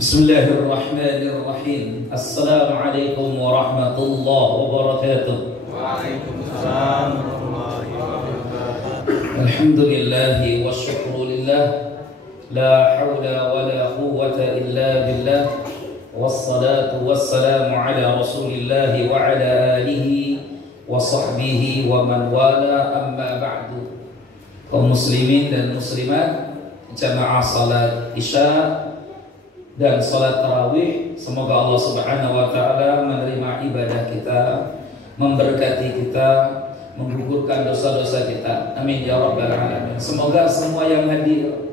Bismillahirrahmanirrahim. Assalamualaikum warahmatullahi wabarakatuh. Waalaikumsalam warahmatullahi wabarakatuh. Alhamdulillahi wa syukrulillah. La hawla wa la quwwata illa billah. Wassalatu wassalamu ala rasulillahi wa ala alihi wa sahbihi wa man wala, amma ba'du. Kaum muslimin dan muslimat, jamaah salat isya dan salat tarawih, semoga Allah Subhanahu wa taala menerima ibadah kita, memberkati kita, menggugurkan dosa-dosa kita. Amin ya rabbal alamin. Semoga semua yang hadir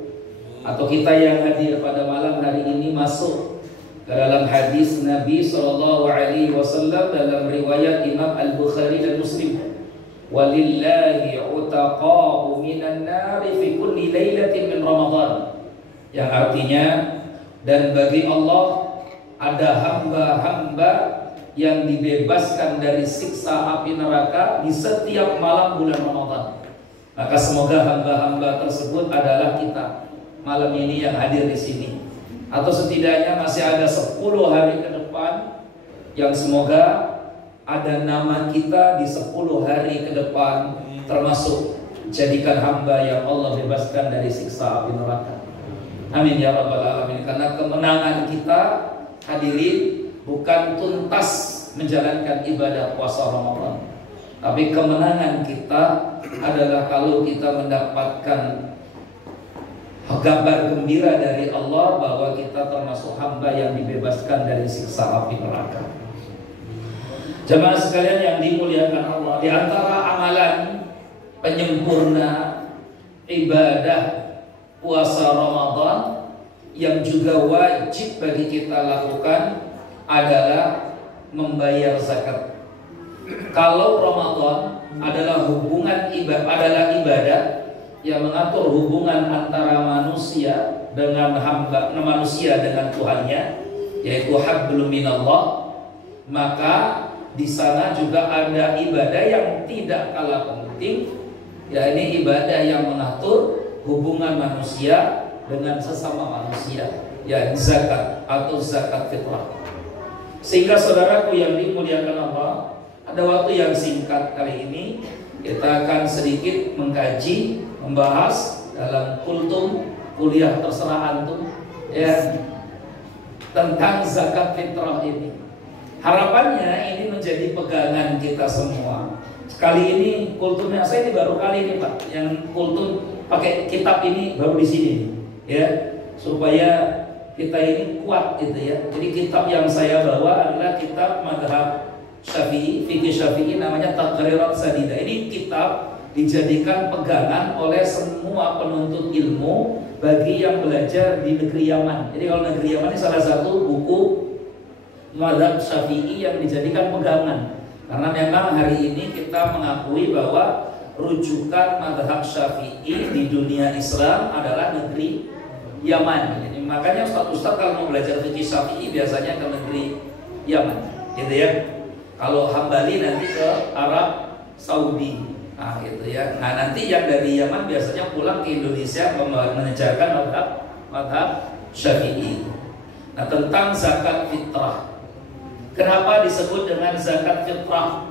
atau kita yang hadir pada malam hari ini masuk ke dalam hadis Nabi sallallahu alaihi wasallam dalam riwayat Imam Al-Bukhari dan Muslim. Walillahi utaqa'u minan nari fi kulli lailatin min Ramadan. Yang artinya, dan bagi Allah ada hamba-hamba yang dibebaskan dari siksa api neraka di setiap malam bulan Ramadan. Maka semoga hamba-hamba tersebut adalah kita malam ini yang hadir di sini. Atau setidaknya masih ada 10 hari ke depan yang semoga ada nama kita di 10 hari ke depan, termasuk jadikan hamba yang Allah bebaskan dari siksa api neraka. Amin ya rabbal alamin. Karena kemenangan kita hadirin bukan tuntas menjalankan ibadah puasa Ramadan, tapi kemenangan kita adalah kalau kita mendapatkan kabar gembira dari Allah bahwa kita termasuk hamba yang dibebaskan dari siksa api neraka. Jemaah sekalian yang dimuliakan Allah, di antara amalan penyempurna ibadah puasa Ramadan yang juga wajib bagi kita lakukan adalah membayar zakat. Kalau Ramadan adalah ibadah yang mengatur hubungan antara manusia dengan manusia dengan Tuhannya, yaitu hablum minallah, maka di sana juga ada ibadah yang tidak kalah penting, yakni ibadah yang mengatur hubungan manusia dengan sesama manusia, ya zakat atau zakat fitrah. Sehingga saudaraku yang dimuliakan Allah, ada waktu yang singkat kali ini kita akan sedikit mengkaji, membahas dalam kultum, kuliah terserah antum, ya, tentang zakat fitrah ini. Harapannya ini menjadi pegangan kita semua. Kali ini kultumnya saya ini baru kali ini Pak, yang kultum pakai kitab ini baru di sini, ya, supaya kita ini kuat gitu ya. Jadi kitab yang saya bawa adalah kitab madhab Syafi'i, fikih Syafi'i, namanya Taqrirat Sadida. Ini kitab dijadikan pegangan oleh semua penuntut ilmu bagi yang belajar di negeri Yaman. Jadi kalau negeri Yaman ini salah satu buku madhab Syafi'i yang dijadikan pegangan, karena memang hari ini kita mengakui bahwa rujukan madhab Syafi'i di dunia Islam adalah negeri Yaman. Jadi makanya Ustaz kalau mau belajar fikih Syafi'i biasanya ke negeri Yaman, gitu ya. Kalau Hambali nanti ke Arab Saudi, nah gitu ya. Nah nanti yang dari Yaman biasanya pulang ke Indonesia mengejarkan madhab Syafi'i. Nah tentang zakat fitrah, kenapa disebut dengan zakat fitrah?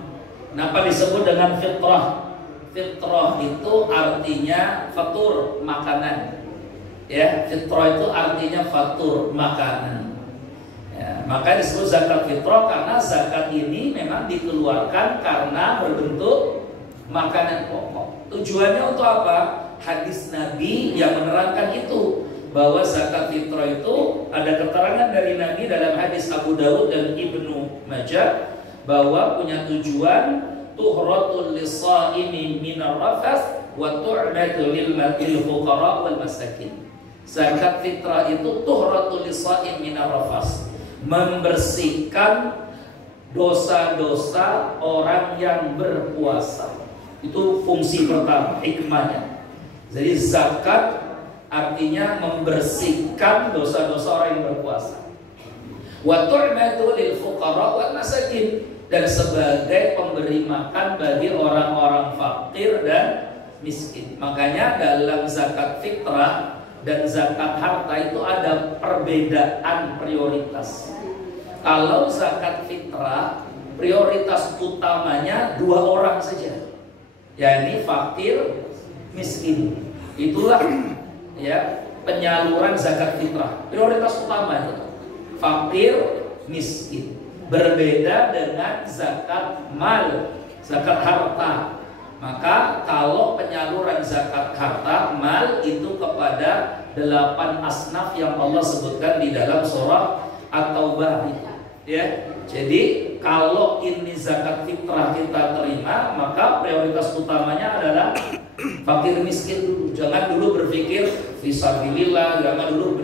Kenapa disebut dengan fitrah? Fitrah itu artinya fatur, makanan. Ya, fitrah itu artinya fatur, makanan. Ya, maka disebut zakat fitrah karena zakat ini memang dikeluarkan karena berbentuk makanan pokok. Tujuannya untuk apa? Hadis Nabi yang menerangkan itu, bahwa zakat fitrah itu ada keterangan dari Nabi dalam hadis Abu Dawud dan Ibnu Majah bahwa punya tujuan tuhratul lis-shaimi minar rafath wa tu'matu lil fuqara wal masakin. Zakat fitrah itu tuhratul lis-shaim minar rafath, membersihkan dosa-dosa orang yang berpuasa. Itu fungsi pertama, hikmahnya. Jadi zakat artinya membersihkan dosa-dosa orang yang berpuasa. Wa tu'matu lil fuqara wal masakin, dan sebagai pemberi makan bagi orang-orang fakir dan miskin. Makanya dalam zakat fitrah dan zakat harta itu ada perbedaan prioritas. Kalau zakat fitrah, prioritas utamanya 2 orang saja, yakni fakir, miskin. Itulah ya penyaluran zakat fitrah. Prioritas utamanya fakir, miskin. Berbeda dengan zakat mal, zakat harta. Maka kalau penyaluran zakat harta mal itu kepada 8 asnaf yang Allah sebutkan di dalam surah At-Taubah itu, ya. Jadi kalau ini zakat fitrah kita terima, maka prioritas utamanya adalah fakir miskin dulu. Jangan dulu berpikir fisabilillah, jangan dulu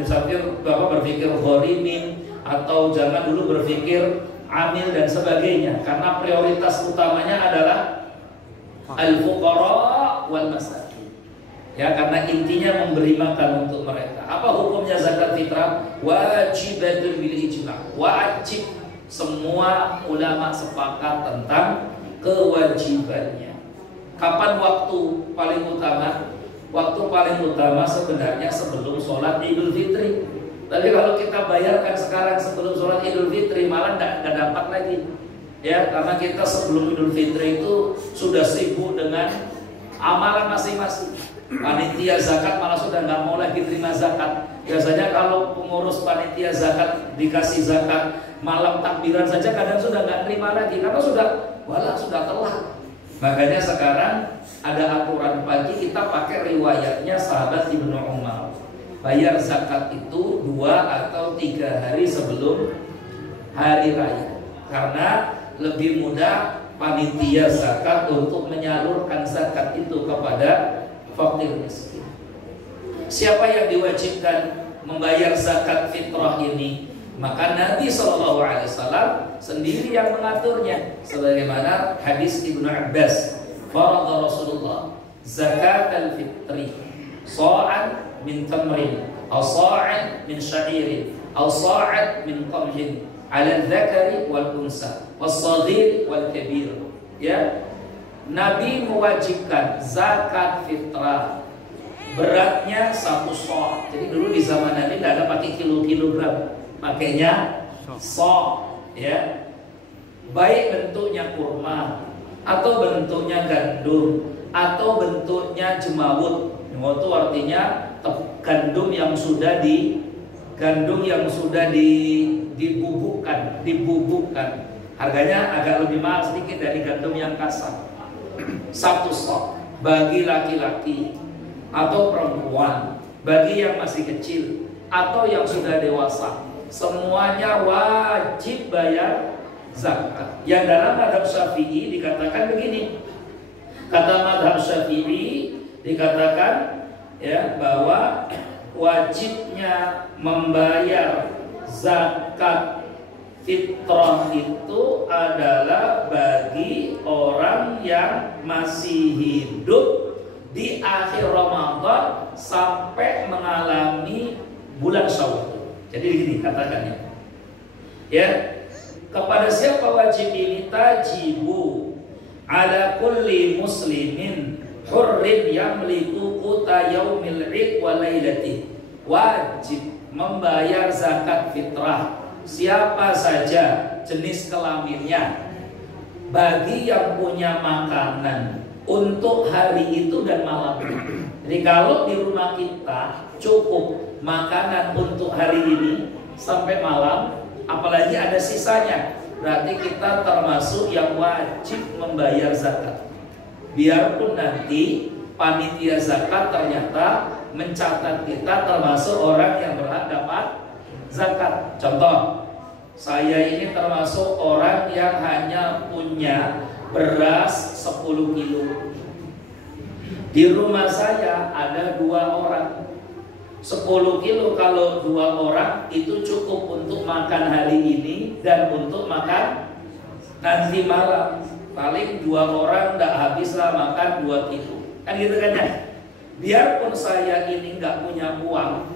berpikir ghorimin, atau jangan dulu berpikir amil dan sebagainya. Karena prioritas utamanya adalah al-fuqara wal masakin. Ya, karena intinya memberi makan untuk mereka. Apa hukumnya zakat fitrah? Wajibatul bil ijma'. Wajib, semua ulama sepakat tentang kewajibannya. Kapan waktu paling utama? Waktu paling utama sebenarnya sebelum sholat Idul Fitri. Tapi kalau kita bayarkan sekarang sebelum sholat Idul Fitri, malah nggak dapat lagi. Ya, karena kita sebelum Idul Fitri itu sudah sibuk dengan amalan masing-masing. Panitia zakat malah sudah nggak mau lagi terima zakat. Biasanya kalau pengurus panitia zakat dikasih zakat, malam takbiran saja kadang sudah nggak terima lagi karena sudah telat. Makanya sekarang ada aturan pagi, kita pakai riwayatnya sahabat Ibnu Umar. Bayar zakat itu 2 atau 3 hari sebelum hari raya, karena lebih mudah panitia zakat untuk menyalurkan zakat itu kepada fakir miskin. Siapa yang diwajibkan membayar zakat fitrah ini? Maka Nabi SAW sendiri yang mengaturnya, sebagaimana hadis Ibnu Abbas, farada Rasulullah zakat al-fitri sa'an min tamrin aw sa'an min sya'irin aw sa'an min qamhin ala dzakari wal unsa was-saghir wal kabir. Ya, Nabi mewajibkan zakat fitrah beratnya 1 sa'. Jadi dulu di zaman Nabi tidak ada pakai kilogram, pakainya sa', ya. Baik bentuknya kurma atau bentuknya gandum atau bentuknya jemawut. Jemawut itu artinya gandum yang sudah dibubukkan. Harganya agak lebih mahal sedikit dari gandum yang kasar. 1 sa' bagi laki-laki atau perempuan, bagi yang masih kecil atau yang sudah dewasa, semuanya wajib bayar zakat. Yang dalam mazhab Syafi'i dikatakan begini. Kata mazhab Syafi'i dikatakan ya bahwa wajibnya membayar zakat fitrah itu adalah bagi orang yang masih hidup di akhir Ramadan sampai mengalami bulan Syawal. Jadi begini katakannya. Ya, kepada siapa wajib ini? Tajibu ala kulli muslimin hurrin yamliku quta yaumil 'id wa lailati. Wajib membayar zakat fitrah siapa saja jenis kelaminnya, bagi yang punya makanan untuk hari itu dan malam. Jadi kalau di rumah kita cukup makanan untuk hari ini sampai malam, apalagi ada sisanya, berarti kita termasuk yang wajib membayar zakat. Biarpun nanti panitia zakat ternyata mencatat kita termasuk orang yang berhak dapat zakat. Contoh, saya ini termasuk orang yang hanya punya beras 10 kilo. Di rumah saya ada 2 orang. 10 kilo kalau 2 orang itu cukup untuk makan hari ini dan untuk makan nanti malam. Paling 2 orang tidak habislah makan 2 kilo. Kan gitu kan ya? Biarpun saya ini nggak punya uang,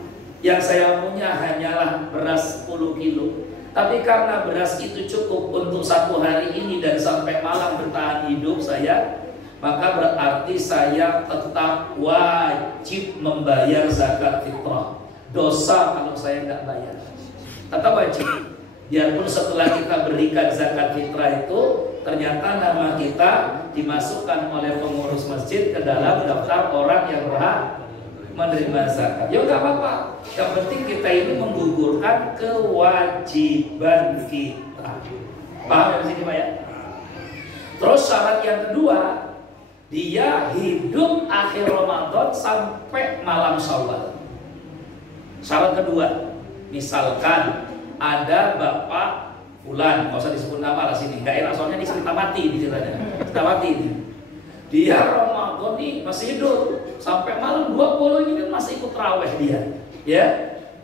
yang saya punya hanyalah beras 10 kilo, tapi karena beras itu cukup untuk 1 hari ini dan sampai malam bertahan hidup saya, maka berarti saya tetap wajib membayar zakat fitrah. Dosa kalau saya nggak bayar, tetap wajib. Biarpun setelah kita berikan zakat fitrah itu ternyata nama kita dimasukkan oleh pengurus masjid ke dalam daftar orang yang berhak menerima zakat. Ya nggak apa-apa. Yang penting kita ini menggugurkan kewajiban kita. Paham ya di sini Pak ya? Terus syarat yang kedua, dia hidup akhir Ramadan sampai malam Syawal. Syarat kedua, misalkan ada bapak fulan, nggak usah disebut nama lah sini, nggak enak soalnya ini cerita mati di ceritanya, cerita mati ini. Dia Ramadan nih masih hidup sampai malam 20 ini kan masih ikut raweh dia, ya.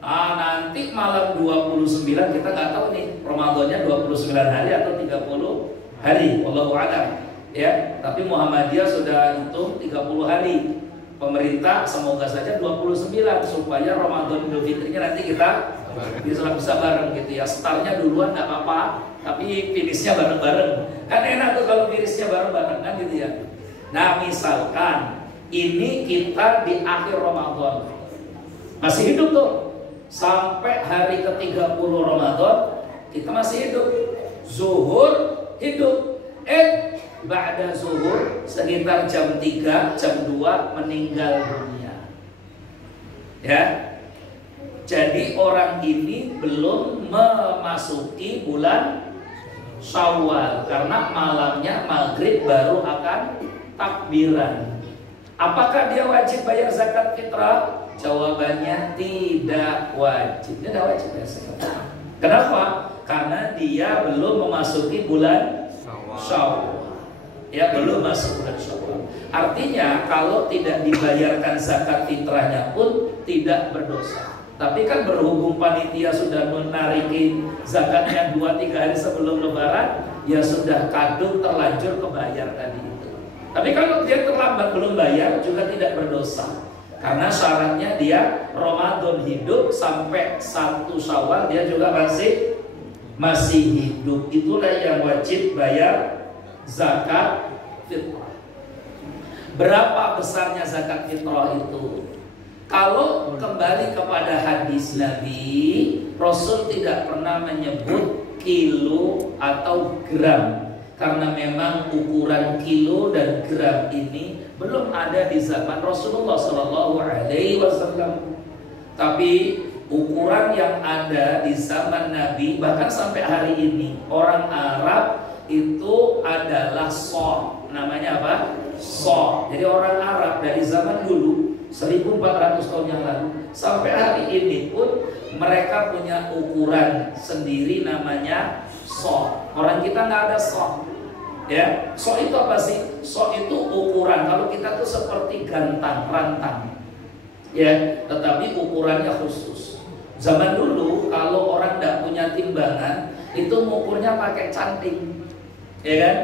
Nanti malam 29 kita nggak tahu nih Ramadannya 29 hari atau 30 hari, wallahu a'lam, ya. Tapi Muhammadiyah sudah hitung 30 hari. Pemerintah semoga saja 29 supaya Ramadan Idul Fitrinya nanti kita bisa bareng gitu ya. Startnya duluan nggak apa-apa, tapi finishnya bareng-bareng. Kan enak tuh kalau finishnya bareng-bareng kan gitu ya. Nah misalkan ini kita di akhir Ramadan masih hidup tuh sampai hari ke-30 Ramadan kita masih hidup. Zuhur hidup, ba'da zuhur sekitar jam 3, jam 2 meninggal dunia. Ya. Jadi orang ini belum memasuki bulan Syawal karena malamnya maghrib baru akan takbiran. Apakah dia wajib bayar zakat fitrah? Jawabannya tidak wajib. Dia tidak wajib bayar zakat. Kenapa? Karena dia belum memasuki bulan Syawal. Ya belum masuk bulan Syawal. Artinya kalau tidak dibayarkan zakat fitrahnya pun tidak berdosa. Tapi kan berhubung panitia sudah menarikin zakatnya 2-3 hari sebelum lebaran, ya sudah kadung terlanjur kebayar tadi itu. Tapi kalau dia terlambat belum bayar juga tidak berdosa. Karena syaratnya dia Ramadan hidup sampai 1 Syawal dia juga masih hidup. Itulah yang wajib bayar zakat fitrah. Berapa besarnya zakat fitrah itu? Kalau kembali kepada hadis Nabi, Rasul tidak pernah menyebut kilo atau gram, karena memang ukuran kilo dan gram ini belum ada di zaman Rasulullah SAW. Tapi ukuran yang ada di zaman Nabi bahkan sampai hari ini orang Arab itu adalah so'. Namanya apa? So'. Jadi orang Arab dari zaman dulu 1400 tahun yang lalu sampai hari ini pun mereka punya ukuran sendiri namanya so'. Orang kita nggak ada so'. Ya, so' itu apa sih? So' itu ukuran. Kalau kita tuh seperti gantang, rantang. Ya, tetapi ukurannya khusus. Zaman dulu kalau orang tidak punya timbangan itu mengukurnya pakai canting. Ya kan?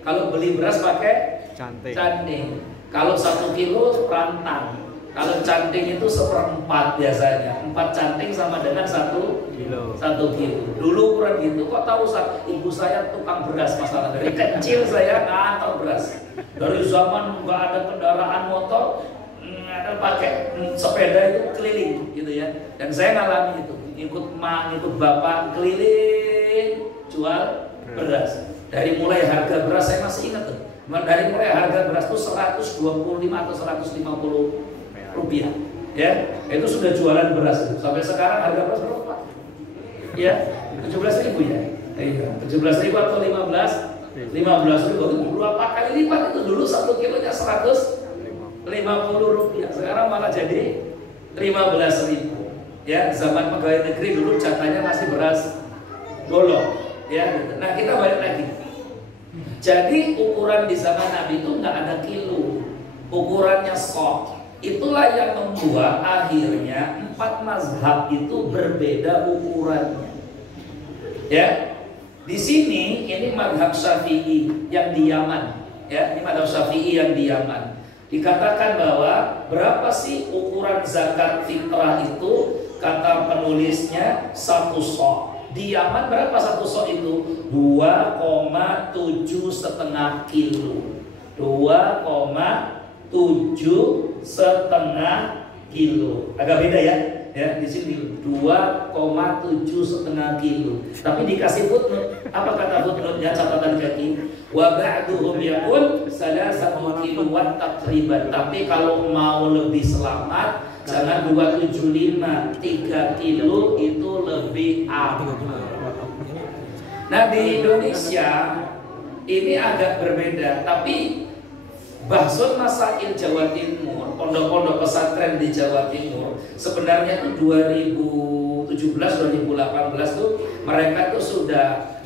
Kalau beli beras pakai canting. Kalau 1 kilo rantang. Kalau canting itu 1/4 biasanya. 4 canting sama dengan 1 kilo. 1 kilo. Dulu ukuran gitu. Kok tahu ibu saya tukang beras masalah. Dari kecil saya ngantar beras. Dari zaman nggak ada kendaraan motor, ada pakai sepeda itu keliling gitu ya. Dan saya ngalami itu. Ikut bapak keliling jual beras. Dari mulai harga beras saya masih ingat tuh. Dari mulai harga beras itu 125 atau 150 rupiah, ya itu sudah jualan beras itu. Sampai sekarang harga beras berapa? Ya 17.000 ya, 17.000 atau 15.000, berapa kali lipat itu. Dulu 1 kilonya 150 rupiah, sekarang malah jadi 15.000. Ya zaman pegawai negeri dulu jatahnya masih beras golok, ya gitu. Nah kita balik lagi. Jadi ukuran di zaman Nabi itu nggak ada kilo, ukurannya sok. Itulah yang membuat akhirnya 4 mazhab itu berbeda ukurannya. Ya, di sini ini mazhab Syafi'i yang di Yaman. Ya, ini mazhab Syafi'i yang di Yaman. Dikatakan bahwa berapa sih ukuran zakat fitrah itu? Kata penulisnya 1 sok. Di Yaman berapa 1 sok itu? 2,7,5 kilo. 2,7,5 kilo. Agak beda ya. Ya, di sini 2,7,5 kilo. Tapi dikasih footnote. Apa kata footnote-nya, catatan kaki? Wa ba'duhum yaqul 3 kilowatt takriban. Tapi kalau mau lebih selamat, jangan 275, 3 kilo itu lebih aman. Nah, di Indonesia ini agak berbeda, tapi Bahsun Masail Jawa Timur, pondok-pondok pesantren di Jawa Timur, sebenarnya itu 2017-2018 tuh mereka tuh sudah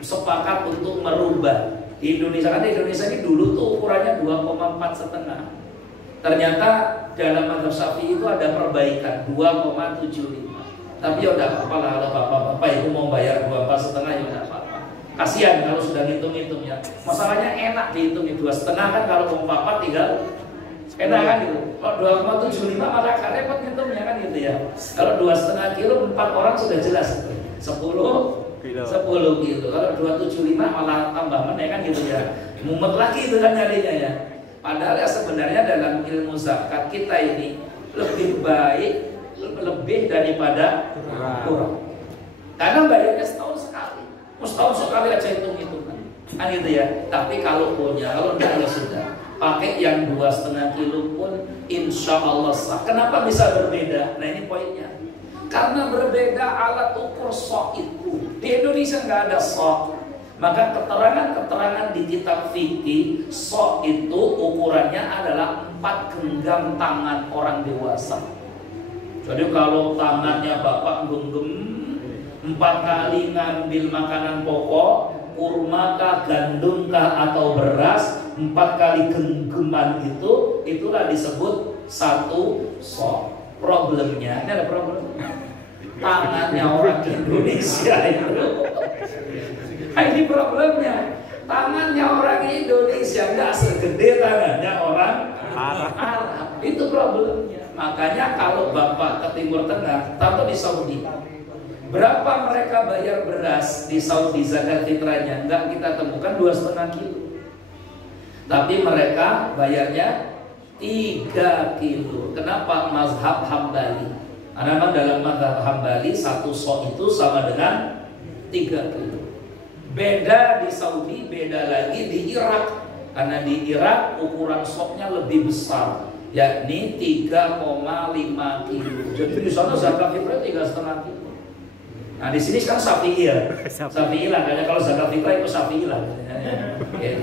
sepakat untuk merubah. Di Indonesia, kan di Indonesia ini dulu tuh ukurannya 2,4,5. Ternyata dalam mazhab Syafi'i itu ada perbaikan 2,75. Tapi ya udah apa-apa lah, kalau bapak-bapak itu mau bayar 2,4,5 ya udah apa-apa. Kasihan kalau sudah ngitung-ngitung ya. Masalahnya enak dihitung 2,5 kan, kalau mau papa tinggal enak kan gitu. Kalau 2,75 malah repot ngitungnya kan gitu ya. Kalau 2,5 kilo 4 orang sudah jelas. 10 kilo. Kalau 275 malah tambah meneh kan gitu ya. Mumet lagi itu kan nyarinya ya. Padahal ya sebenarnya dalam ilmu zakat kita ini lebih baik lebih daripada kurang. Karena bayarnya setahun sekali. Setahun sekali aja hitung-hitungan. Kan gitu ya. Tapi kalau punya, kalau enggak ya sudah. Pakai yang 2,5 kilo pun insya Allah sah. Kenapa bisa berbeda? Nah ini poinnya. Karena berbeda alat ukur sok itu. Di Indonesia nggak ada sok. Maka keterangan-keterangan di kitab fikih, sok itu ukurannya adalah 4 genggam tangan orang dewasa. Jadi kalau tangannya bapak genggam 4 kali ngambil makanan pokok, kurma kah, gandum kah, atau beras, 4 kali genggaman itu, itulah disebut 1 sok. Problemnya, ini ada problem. Tangannya orang Indonesia itu. Ini problemnya. Tangannya orang Indonesia nggak segede tangannya orang Arab. Itu problemnya. Makanya kalau bapak ke Timur Tengah, tahu di Saudi, berapa mereka bayar beras di Saudi zakat fitrahnya? Enggak kita temukan 2,5 kilo. Tapi mereka bayarnya 3 kilo. Kenapa? Mazhab Hambali. Karena memang dalam mazhab Hambali 1 sok itu sama dengan 3 kilo. Beda di Saudi, beda lagi di Irak. Karena di Irak ukuran soknya lebih besar, yakni 3,5 kilo. Jadi di sana zakat fitrah 3,5 kilo. Nah di sini kan Syafi'i ya, Syafi'i lah. Karena kalau zakat fitrah itu Syafi'i lah.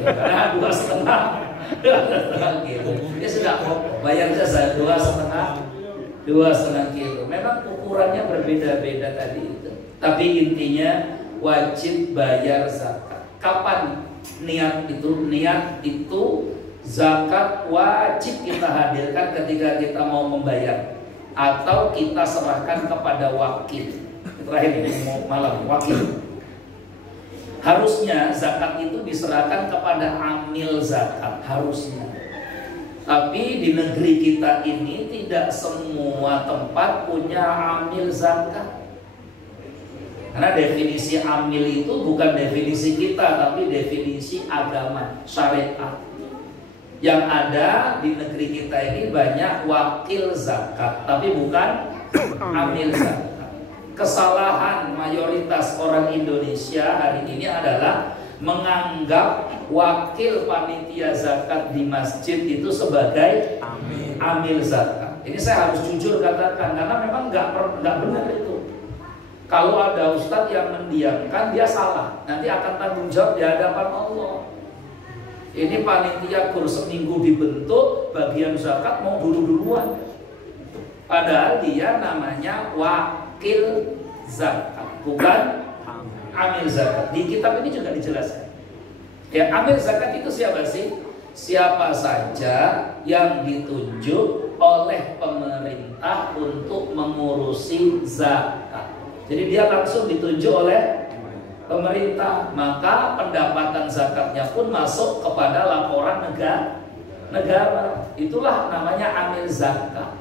Karena 2,5 kilo. Dia sudah bayar saja 2,5 kilo. Memang ukurannya berbeda-beda tadi itu. Tapi intinya wajib bayar zakat. Kapan niat itu? Niat itu zakat wajib kita hadirkan ketika kita mau membayar, atau kita serahkan kepada wakil. Terakhir ini malam wakil. Harusnya zakat itu diserahkan kepada amil zakat, harusnya. Tapi di negeri kita ini tidak semua tempat punya amil zakat. Karena definisi amil itu bukan definisi kita, tapi definisi agama, syariat. Yang ada di negeri kita ini banyak wakil zakat, tapi bukan amil zakat. Kesalahan mayoritas orang Indonesia hari ini adalah menganggap wakil panitia zakat di masjid itu sebagai amil zakat. Ini saya harus jujur katakan, karena memang nggak benar itu. Kalau ada ustadz yang mendiamkan, dia salah. Nanti akan tanggung jawab di hadapan Allah. Ini panitia kurs seminggu dibentuk, bagian zakat mau dulu-duluan. Padahal dia namanya wakil zakat, bukan amil zakat. Di kitab ini juga dijelaskan. Ya, amil zakat itu siapa sih? Siapa saja yang ditunjuk oleh pemerintah untuk mengurusi zakat. Jadi dia langsung ditunjuk oleh pemerintah, maka pendapatan zakatnya pun masuk kepada laporan negara. Itulah namanya amil zakat.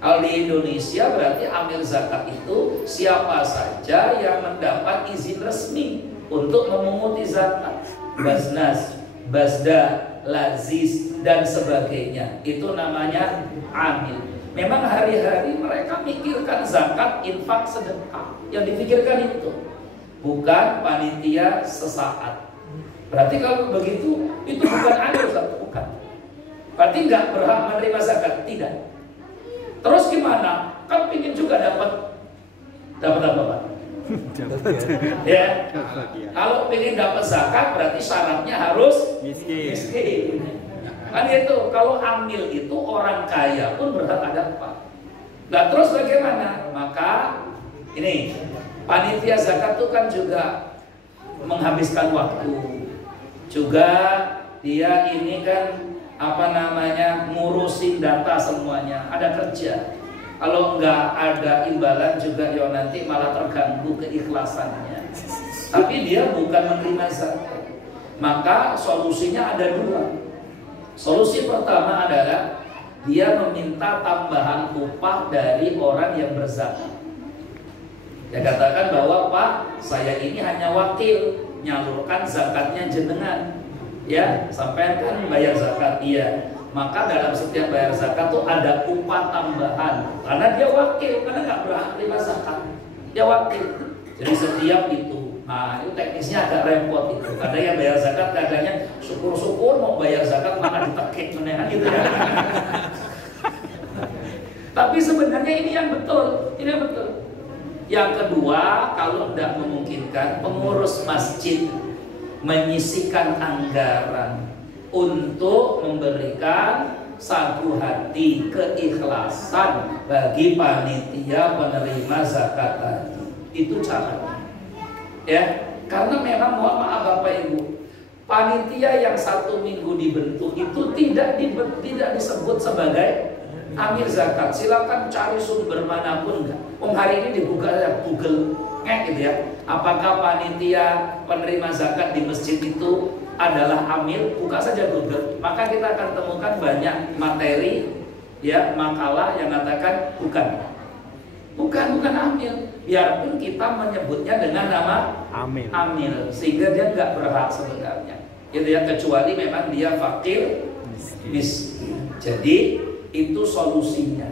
Kalau di Indonesia berarti amil zakat itu siapa saja yang mendapat izin resmi untuk memunguti zakat. Basnas, Basda, lazis dan sebagainya. Itu namanya amil. Memang hari-hari mereka mikirkan zakat, infak, sedekah. Yang dipikirkan itu bukan panitia sesaat. Berarti kalau begitu itu bukan amil, bukan. Berarti nggak berhak menerima zakat, tidak. Terus gimana? Kan pingin juga dapat apa Pak? Ya. Kalau pengen dapat zakat berarti syaratnya harus miskin. Kan itu. Kalau amil itu orang kaya pun berhak dapat. Nah terus bagaimana? Maka ini panitia zakat itu kan juga menghabiskan waktu. Juga dia ini kan ngurusin data semuanya. Ada kerja. Kalau nggak ada imbalan juga ya nanti malah terganggu keikhlasannya. Tapi dia bukan menerima zakat. Maka solusinya ada dua. Solusi pertama adalah dia meminta tambahan upah dari orang yang berzakat. Dia katakan bahwa Pak, saya ini hanya wakil, nyalurkan zakatnya jenengan. Ya, sampai kan bayar zakat dia. Maka dalam setiap bayar zakat tuh ada upah tambahan. Karena dia wakil, karena nggak berhak terima zakat. Dia wakil. Jadi setiap itu, nah itu teknisnya agak repot itu. Karena yang bayar zakat kadangnya syukur-syukur mau bayar zakat malah ditekik menehan gitu ya. Tapi sebenarnya ini yang betul, ini yang betul. Yang kedua, kalau tidak memungkinkan, pengurus masjid menyisihkan anggaran untuk memberikan satu hati keikhlasan bagi panitia penerima zakat tadi. Itu caranya. Ya, karena memang mohon maaf Bapak Ibu, panitia yang 1 minggu dibentuk itu tidak disebut sebagai amil zakat. Silakan cari sumber manapun enggak. Hari ini dibuka ya Google gitu ya. Apakah panitia penerima zakat di masjid itu adalah amil? Buka saja Google, maka kita akan temukan banyak materi ya, makalah yang mengatakan bukan amil. Biarpun kita menyebutnya dengan nama amil, sehingga dia nggak berhak sebenarnya. Itu ya, kecuali memang dia fakir miskin. Jadi itu solusinya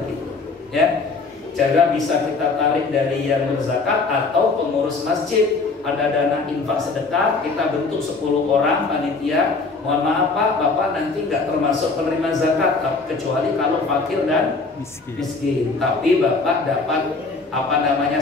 begitu ya. Cara bisa kita tarik dari yang berzakat atau pengurus masjid. Ada dana infak sedekah, kita bentuk 10 orang panitia. Mohon maaf Pak, Bapak nanti nggak termasuk penerima zakat, kecuali kalau fakir dan miskin. Tapi Bapak dapat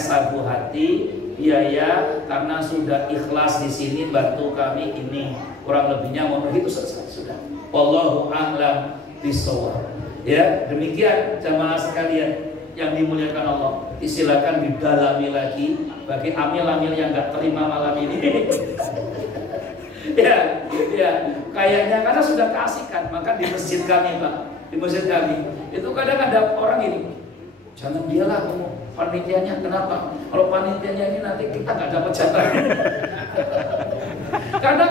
sabu hati biaya karena sudah ikhlas di sini bantu kami ini. Kurang lebihnya mohon begitu selesai sudah. Wallahu a'lam bishawab. Ya, demikian jamaah sekalian yang dimuliakan Allah, silakan didalami lagi bagi amil-amil yang nggak terima malam ini. ya, kayaknya karena sudah keasikan, maka di masjid kami Pak, di masjid kami itu kadang ada orang ini, jangan dialah panitianya, kenapa? Kalau panitianya ini nanti kita nggak dapat jatah. Karena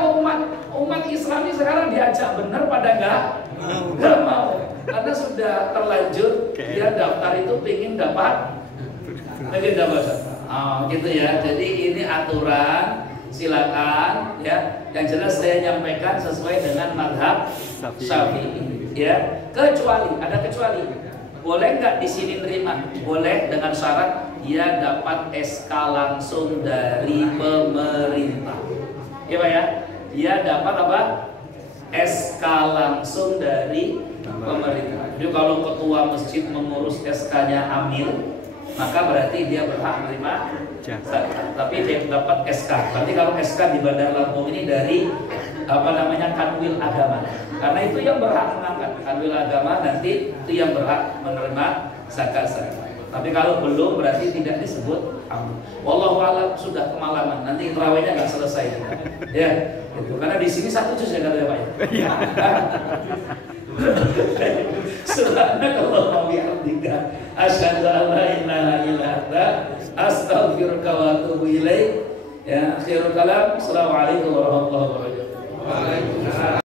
umat Islami sekarang diajak benar pada nggak mau. Karena sudah terlanjur dia daftar itu pengen dapat gitu ya. Jadi ini aturan, silakan ya. Yang jelas saya nyampaikan sesuai dengan mazhab Syafi'i ya. Ada kecuali. Boleh nggak di sini nerima? Boleh dengan syarat dia dapat SK langsung dari pemerintah. Ya Pak ya. Dia dapat apa? SK langsung dari pemerintah. Jadi kalau ketua masjid mengurus SK-nya amil, maka berarti dia berhak menerima zakat. Tapi dia dapat SK. Berarti kalau SK di Bandar Lampung ini dari Kanwil Agama. Karena itu yang berhak mengangkat Kanwil Agama, nanti itu yang berhak menerima zakat. Tapi kalau belum berarti tidak disebut amil. Wallahu a'lam, sudah kemalaman. Nanti terawihnya nggak selesai. Ya, itu. Karena di sini 1 juz ya katanya Pak. Iya. Subhanallah wa bihamdika asyhadu an la ilaha illa anta astaghfiruka wa atubu ilaik. Ya, akhirul kalam. Assalamualaikum warahmatullahi wabarakatuh. Waalaikumsalam.